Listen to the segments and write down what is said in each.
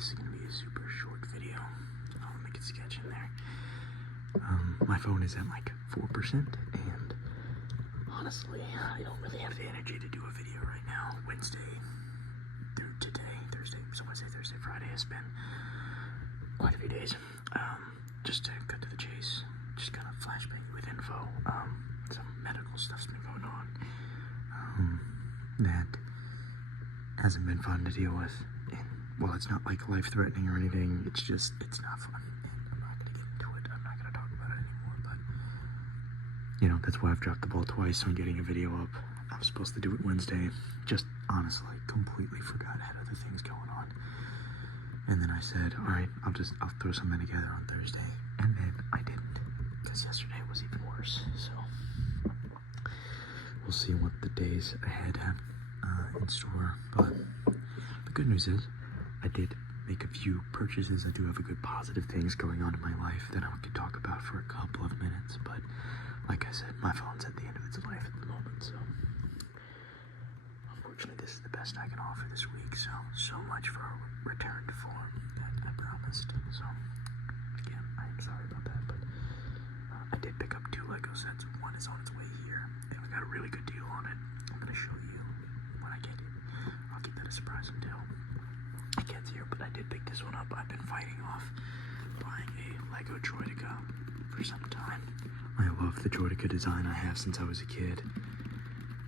this is gonna be a super short video. I'll make it sketch in there. My phone is at like 4%, and honestly, I don't really have the energy to do a video right now. Wednesday through today, Thursday, so Wednesday, Thursday, Friday has been quite a few days. Just to cut to the chase, just kind of flashbang with info. Some medical stuff's been going on that hasn't been fun to deal with. And while it's not like life-threatening or anything, it's not fun. And I'm not gonna get into it. I'm not gonna talk about it anymore. But you know, that's why I've dropped the ball twice on getting a video up. I was supposed to do it Wednesday. Just honestly, completely forgot I had other things going on. And then I said, all right, I'll throw something together on Thursday. And then I didn't, because yesterday was even worse. So we'll see what the days ahead have in store. But the good news is I did make a few purchases. I do have a good positive things going on in my life that I could talk about for a couple of minutes. But like I said, my phone's at the end of its life at the moment. So unfortunately, this is the best I can offer this week. So much for a return to form that I promised. So again, I'm sorry about that, but I did pick up 2 Lego sets. One is on its way here, and we got a really good deal on it. I'm gonna show you when I get it. I'll keep that a surprise until it gets here, but I did pick this one up. I've been fighting off buying a Lego Droideka for some time. I love the Droideka design I have since I was a kid,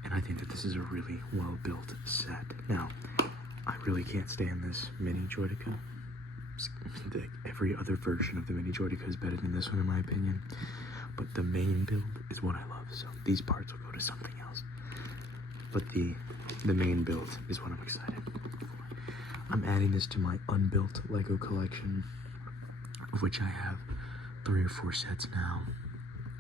and I think that this is a really well-built set. Now, I really can't stand this mini Droideka. Every other version of the mini Droideka is better than this one in my opinion, but the main build is what I love, so these parts will go to something else. But the main build is what I'm excited for. I'm adding this to my unbuilt Lego collection, of which I have 3 or 4 sets now.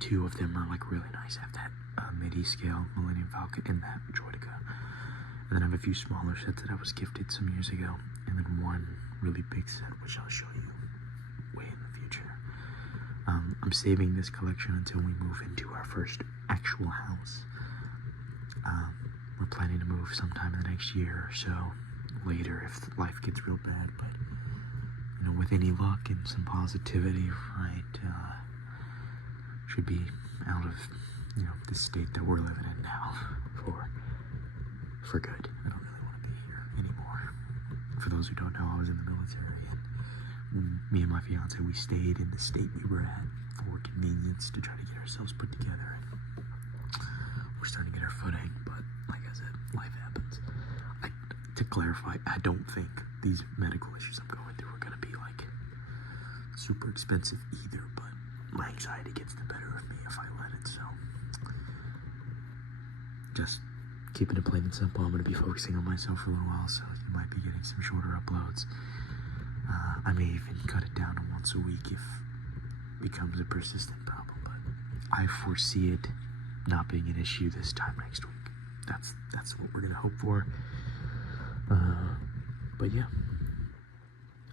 2 of them are like really nice. I have that midi scale Millennium Falcon and that Droideka. And then I have a few smaller sets that I was gifted some years ago, and then one really big set, which I'll show you way in the future. I'm saving this collection until we move into our first actual house. We're planning to move sometime in the next year or so, later if life gets real bad, but you know, with any luck and some positivity, right, should be out of, you know, the state that we're living in now for good. I don't really want to be here anymore. For those who don't know, I was in the military, and me and my fiance, we stayed in the state we were at for convenience to try to get ourselves put together, and we're starting to get our footing, but like I said, life happens. To clarify, I don't think these medical issues I'm going through are going to be like super expensive either, but my anxiety gets the better of me if I let it. So just keeping it plain and simple, I'm going to be focusing on myself for a little while, so you might be getting some shorter uploads. I may even cut it down to once a week if it becomes a persistent problem, but I foresee it not being an issue this time next week. That's what we're going to hope for. But yeah,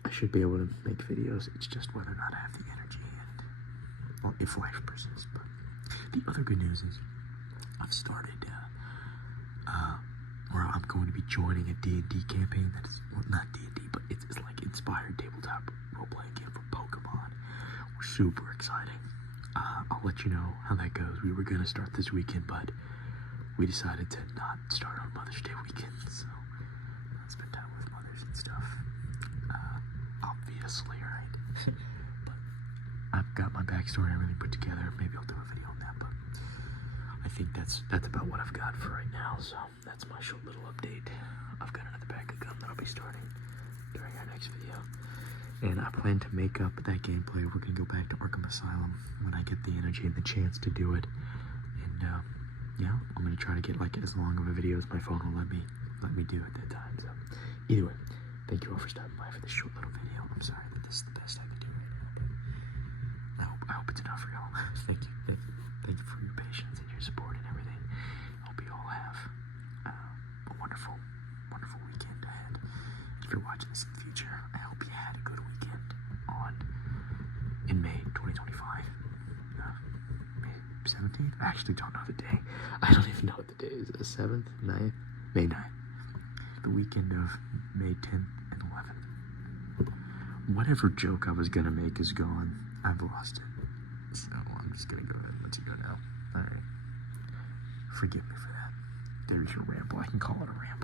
I should be able to make videos. It's just whether or not I have the energy and, well, if life persists. But the other good news is I've started, or I'm going to be joining a D&D campaign that is, well, not D&D, but it's like inspired tabletop role-playing game for Pokemon. We're super exciting. I'll let you know how that goes. We were going to start this weekend, but we decided to not start on Mother's Day weekend, so I'll spend time with mothers and stuff. Obviously, right? But I've got my backstory and everything put together. Maybe I'll do a video on that, but I think that's about what I've got for right now, so that's my short little update. I've got another pack of gum that I'll be starting during our next video, and I plan to make up that gameplay. We're going to go back to Arkham Asylum when I get the energy and the chance to do it, and yeah, I'm going to try to get like as long of a video as my phone will let me do at that time. So either way, thank you all for stopping by for this short little video. I'm sorry that this is the best I can do right now, but I hope it's enough for y'all. Thank you for your patience and your support and everything. I hope you all have a wonderful weekend ahead. If you're watching this in the future, I hope you had a good weekend in May 2025. May 17th? I actually don't know the day. I don't even know what the day is. The 7th, 9th, May 9th. The weekend of May 10th and 11th. whatever joke I was gonna make is gone. I've lost it. So I'm just gonna go ahead and let you go now. Alright. Forgive me for that. There's your ramble. I can call it a ramble.